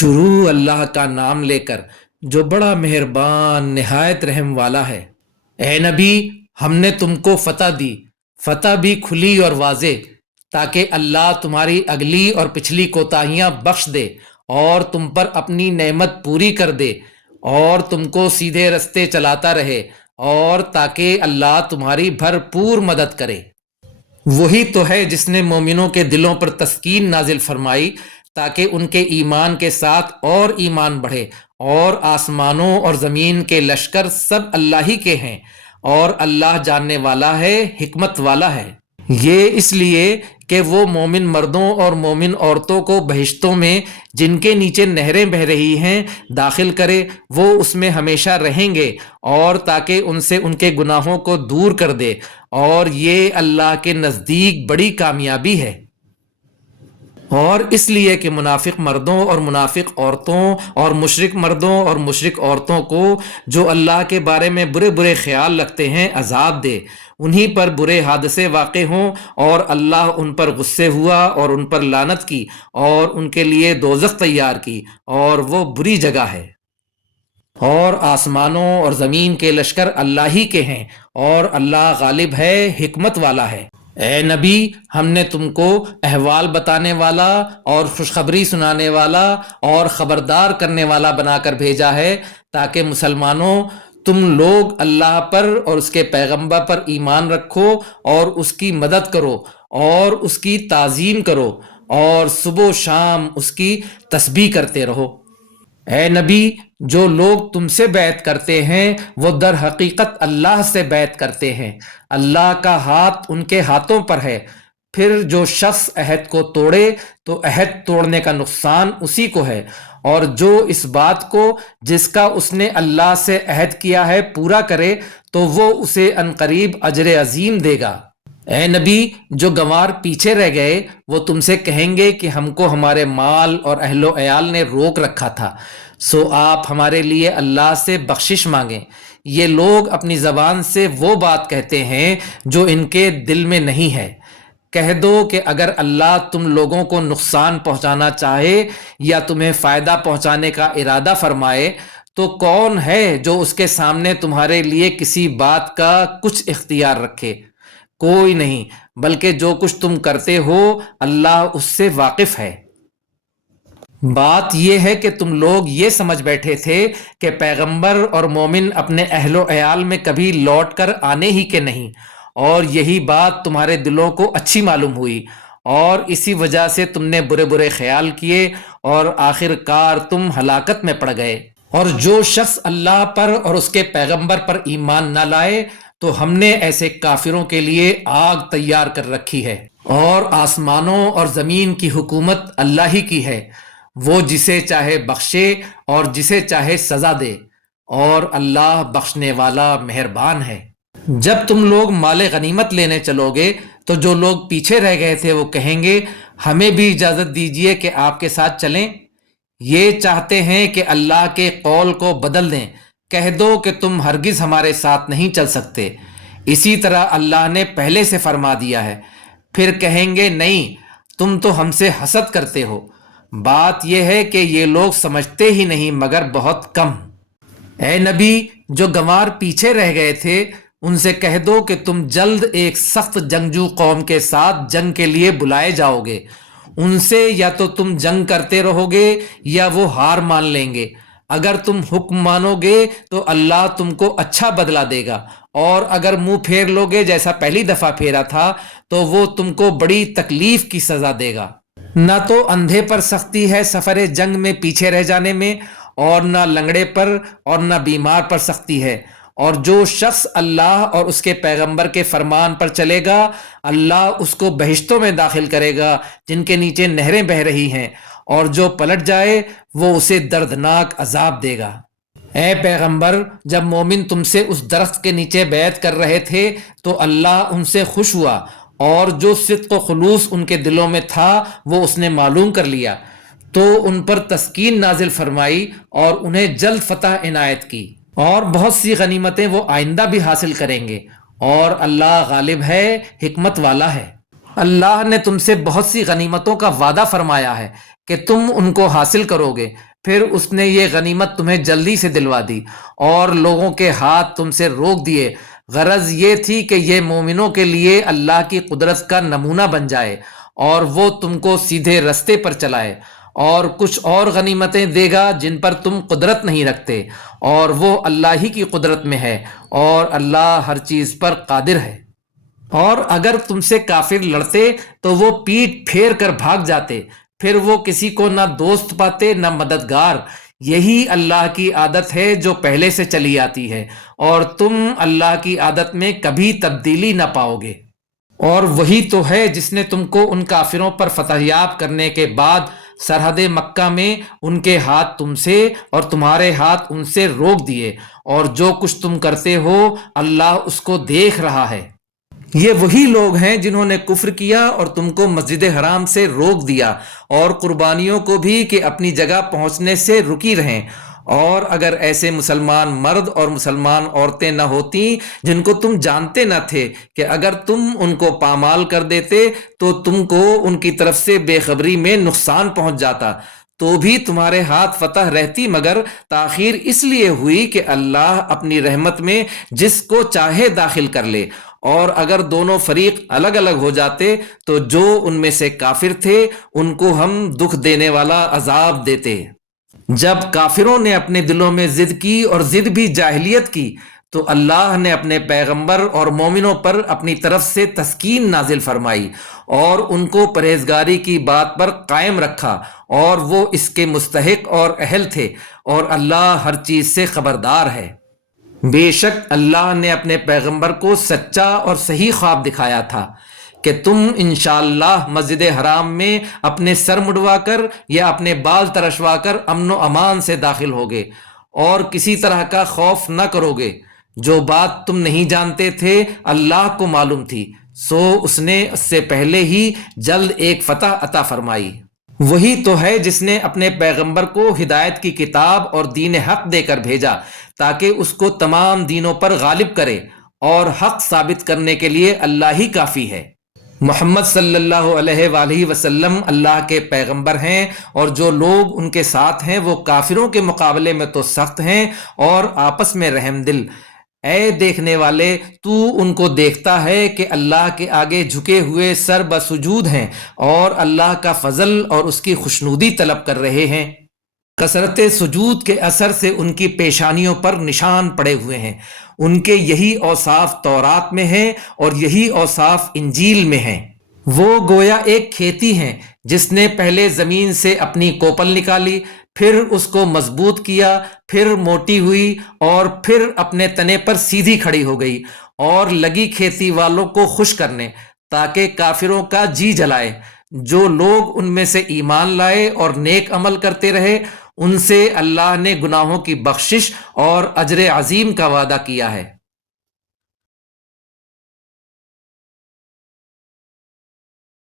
شروع اللہ کا نام لے کر جو بڑا مہربان نہایت رحم والا ہے۔ اے نبی، ہم نے تم کو فتح دی، فتح بھی کھلی اور واضح، تاکہ اللہ تمہاری اگلی اور پچھلی کوتاہیاں بخش دے اور تم پر اپنی نعمت پوری کر دے اور تم کو سیدھے رستے چلاتا رہے، اور تاکہ اللہ تمہاری بھرپور مدد کرے۔ وہی تو ہے جس نے مومنوں کے دلوں پر تسکین نازل فرمائی تاکہ ان کے ایمان کے ساتھ اور ایمان بڑھے، اور آسمانوں اور زمین کے لشکر سب اللہ ہی کے ہیں، اور اللہ جاننے والا ہے، حکمت والا ہے۔ یہ اس لیے کہ وہ مومن مردوں اور مومن عورتوں کو بہشتوں میں جن کے نیچے نہریں بہہ رہی ہیں داخل کرے، وہ اس میں ہمیشہ رہیں گے، اور تاکہ ان سے ان کے گناہوں کو دور کر دے، اور یہ اللہ کے نزدیک بڑی کامیابی ہے۔ اور اس لیے کہ منافق مردوں اور منافق عورتوں اور مشرک مردوں اور مشرک عورتوں کو جو اللہ کے بارے میں برے برے خیال رکھتے ہیں عذاب دے، انہی پر برے حادثے واقع ہوں، اور اللہ ان پر غصے ہوا اور ان پر لعنت کی اور ان کے لیے دوزخ تیار کی، اور وہ بری جگہ ہے۔ اور آسمانوں اور زمین کے لشکر اللہ ہی کے ہیں، اور اللہ غالب ہے، حکمت والا ہے۔ اے نبی، ہم نے تم کو احوال بتانے والا اور خوشخبری سنانے والا اور خبردار کرنے والا بنا کر بھیجا ہے، تاکہ مسلمانوں تم لوگ اللہ پر اور اس کے پیغمبر پر ایمان رکھو اور اس کی مدد کرو اور اس کی تعظیم کرو، اور صبح و شام اس کی تسبیح کرتے رہو۔ اے نبی، جو لوگ تم سے بیعت کرتے ہیں وہ در حقیقت اللہ سے بیعت کرتے ہیں، اللہ کا ہاتھ ان کے ہاتھوں پر ہے۔ پھر جو شخص عہد کو توڑے تو عہد توڑنے کا نقصان اسی کو ہے، اور جو اس بات کو جس کا اس نے اللہ سے عہد کیا ہے پورا کرے تو وہ اسے عنقریب اجر عظیم دے گا۔ اے نبی، جو گنوار پیچھے رہ گئے وہ تم سے کہیں گے کہ ہم کو ہمارے مال اور اہل و عیال نے روک رکھا تھا، سو آپ ہمارے لیے اللہ سے بخشش مانگیں۔ یہ لوگ اپنی زبان سے وہ بات کہتے ہیں جو ان کے دل میں نہیں ہے۔ کہہ دو کہ اگر اللہ تم لوگوں کو نقصان پہنچانا چاہے یا تمہیں فائدہ پہنچانے کا ارادہ فرمائے تو کون ہے جو اس کے سامنے تمہارے لیے کسی بات کا کچھ اختیار رکھے؟ کوئی نہیں، بلکہ جو کچھ تم کرتے ہو اللہ اس سے واقف ہے۔ بات یہ ہے کہ تم لوگ یہ سمجھ بیٹھے تھے کہ پیغمبر اور مومن اپنے اہل و عیال میں کبھی لوٹ کر آنے ہی کے نہیں، اور یہی بات تمہارے دلوں کو اچھی معلوم ہوئی، اور اسی وجہ سے تم نے برے برے خیال کیے اور آخر کار تم ہلاکت میں پڑ گئے۔ اور جو شخص اللہ پر اور اس کے پیغمبر پر ایمان نہ لائے تو ہم نے ایسے کافروں کے لیے آگ تیار کر رکھی ہے۔ اور آسمانوں اور زمین کی حکومت اللہ ہی کی ہے، وہ جسے چاہے بخشے اور جسے چاہے سزا دے، اور اللہ بخشنے والا مہربان ہے۔ جب تم لوگ مال غنیمت لینے چلو گے تو جو لوگ پیچھے رہ گئے تھے وہ کہیں گے ہمیں بھی اجازت دیجیے کہ آپ کے ساتھ چلیں۔ یہ چاہتے ہیں کہ اللہ کے قول کو بدل دیں۔ کہہ دو کہ تم ہرگز ہمارے ساتھ نہیں چل سکتے، اسی طرح اللہ نے پہلے سے فرما دیا ہے۔ پھر کہیں گے نہیں، تم تو ہم سے حسد کرتے ہو۔ بات یہ ہے کہ یہ لوگ سمجھتے ہی نہیں مگر بہت کم۔ اے نبی، جو گنوار پیچھے رہ گئے تھے ان سے کہہ دو کہ تم جلد ایک سخت جنگجو قوم کے ساتھ جنگ کے لیے بلائے جاؤ گے، ان سے یا تو تم جنگ کرتے رہو گے یا وہ ہار مان لیں گے۔ اگر تم حکم مانو گے تو اللہ تم کو اچھا بدلہ دے گا، اور اگر منہ پھیر لو گے جیسا پہلی دفعہ پھیرا تھا تو وہ تم کو بڑی تکلیف کی سزا دے گا۔ نہ تو اندھے پر سختی ہے سفر جنگ میں پیچھے رہ جانے میں، اور نہ لنگڑے پر اور نہ بیمار پر سختی ہے، اور جو شخص اللہ اور اس کے پیغمبر کے فرمان پر چلے گا اللہ اس کو بہشتوں میں داخل کرے گا جن کے نیچے نہریں بہہ رہی ہیں، اور جو پلٹ جائے وہ اسے دردناک عذاب دے گا۔ اے پیغمبر، جب مومن تم سے اس درخت کے نیچے بیعت کر رہے تھے تو اللہ ان سے خوش ہوا، اور جو صدق و خلوص ان کے دلوں میں تھا وہ اس نے معلوم کر لیا، تو ان پر تسکین نازل فرمائی اور انہیں جلد فتح عنایت کی، اور بہت سی غنیمتیں وہ آئندہ بھی حاصل کریں گے، اور اللہ غالب ہے، حکمت والا ہے۔ اللہ نے تم سے بہت سی غنیمتوں کا وعدہ فرمایا ہے کہ تم ان کو حاصل کرو گے، پھر اس نے یہ غنیمت تمہیں جلدی سے دلوا دی اور لوگوں کے ہاتھ تم سے روک دیے۔ غرض یہ تھی کہ یہ مومنوں کے لیے اللہ کی قدرت کا نمونہ بن جائے اور وہ تم کو سیدھے رستے پر چلائے، اور کچھ اور غنیمتیں دے گا جن پر تم قدرت نہیں رکھتے، اور وہ اللہ ہی کی قدرت میں ہے، اور اللہ ہر چیز پر قادر ہے۔ اور اگر تم سے کافر لڑتے تو وہ پیٹ پھیر کر بھاگ جاتے، پھر وہ کسی کو نہ دوست پاتے نہ مددگار۔ یہی اللہ کی عادت ہے جو پہلے سے چلی آتی ہے، اور تم اللہ کی عادت میں کبھی تبدیلی نہ پاؤ گے۔ اور وہی تو ہے جس نے تم کو ان کافروں پر فتح یاب کرنے کے بعد سرحد مکہ میں ان کے ہاتھ تم سے اور تمہارے ہاتھ ان سے روک دیے، اور جو کچھ تم کرتے ہو اللہ اس کو دیکھ رہا ہے۔ یہ وہی لوگ ہیں جنہوں نے کفر کیا اور تم کو مسجد حرام سے روک دیا، اور قربانیوں کو بھی کہ اپنی جگہ پہنچنے سے رکی رہیں۔ اور اگر ایسے مسلمان مرد اور مسلمان عورتیں نہ ہوتی جن کو تم جانتے نہ تھے کہ اگر تم ان کو پامال کر دیتے تو تم کو ان کی طرف سے بے خبری میں نقصان پہنچ جاتا، تو بھی تمہارے ہاتھ فتح رہتی، مگر تاخیر اس لیے ہوئی کہ اللہ اپنی رحمت میں جس کو چاہے داخل کر لے، اور اگر دونوں فریق الگ الگ ہو جاتے تو جو ان میں سے کافر تھے ان کو ہم دکھ دینے والا عذاب دیتے۔ جب کافروں نے اپنے دلوں میں ضد کی اور ضد بھی جاہلیت کی تو اللہ نے اپنے پیغمبر اور مومنوں پر اپنی طرف سے تسکین نازل فرمائی اور ان کو پرہیزگاری کی بات پر قائم رکھا، اور وہ اس کے مستحق اور اہل تھے، اور اللہ ہر چیز سے خبردار ہے۔ بے شک اللہ نے اپنے پیغمبر کو سچا اور صحیح خواب دکھایا تھا کہ تم انشاءاللہ مسجد حرام میں اپنے سر مڈوا کر یا اپنے بال ترشوا کر امن و امان سے داخل ہوگے اور کسی طرح کا خوف نہ کرو گے۔ جو بات تم نہیں جانتے تھے اللہ کو معلوم تھی، سو اس نے اس سے پہلے ہی جلد ایک فتح عطا فرمائی۔ وہی تو ہے جس نے اپنے پیغمبر کو ہدایت کی کتاب اور دین حق دے کر بھیجا تاکہ اس کو تمام دینوں پر غالب کرے، اور حق ثابت کرنے کے لیے اللہ ہی کافی ہے۔ محمد صلی اللہ علیہ وآلہ وسلم اللہ کے پیغمبر ہیں، اور جو لوگ ان کے ساتھ ہیں وہ کافروں کے مقابلے میں تو سخت ہیں اور آپس میں رحم دل۔ اے دیکھنے والے، تو ان کو دیکھتا ہے کہ اللہ کے آگے جھکے ہوئے سر بسجود ہیں اور اللہ کا فضل اور اس کی خوشنودی طلب کر رہے ہیں۔ کثرت سجود کے اثر سے ان کی پیشانیوں پر نشان پڑے ہوئے ہیں۔ ان کے یہی اوصاف تورات میں ہیں اور یہی اوصاف انجیل میں ہیں۔ وہ گویا ایک کھیتی ہیں جس نے پہلے زمین سے اپنی کوپل نکالی، پھر اس کو مضبوط کیا، پھر موٹی ہوئی اور پھر اپنے تنے پر سیدھی کھڑی ہو گئی، اور لگی کھیتی والوں کو خوش کرنے تاکہ کافروں کا جی جلائے۔ جو لوگ ان میں سے ایمان لائے اور نیک عمل کرتے رہے ان سے اللہ نے گناہوں کی بخشش اور اجر عظیم کا وعدہ کیا ہے۔